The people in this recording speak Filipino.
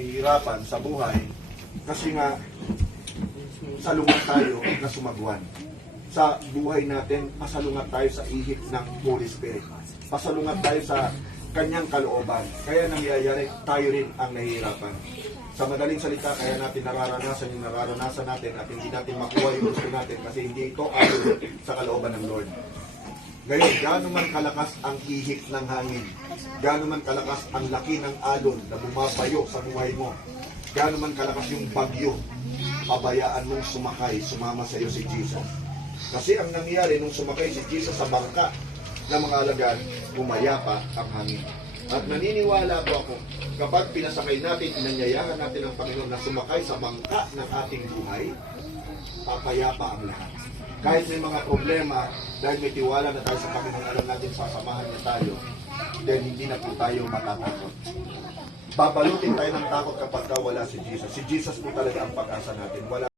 hirapan sa buhay kasi nga salungat tayo na sumagwan. Sa buhay natin, pasalungat tayo sa ihip ng Holy Spirit. Pasalungat tayo sa kanyang kalooban. Kaya nangyayari, tayo rin ang nahihirapan. Sa madaling salita, kaya natin nararanasan yung nararanasan natin at hindi natin makuha yung gusto natin kasi hindi ito ayon sa kalooban ng Lord. Ngayon, gaano man kalakas ang ihip ng hangin, gaano man kalakas ang laki ng alon na bumabayo sa buhay mo, gaano man kalakas yung bagyo, pabayaan mong sumakay, sumama sa iyo si Jesus. Kasi ang nangyari nung sumakay si Jesus sa bangka ng mga alagad, pumayapa ang hangin. At naniniwala po ako, kapag pinasakay natin, inanyayahan natin ang Panginoon na sumakay sa bangka ng ating buhay, papayapa ang lahat. Kahit may mga problema, dahil may tiwala na tayo sa Panginoon, alam natin sasamahan niya tayo, then hindi na po tayo matatakot. Babalutin tayo ng takot kapag wala si Jesus. Si Jesus po talaga ang pag-asa natin. Wala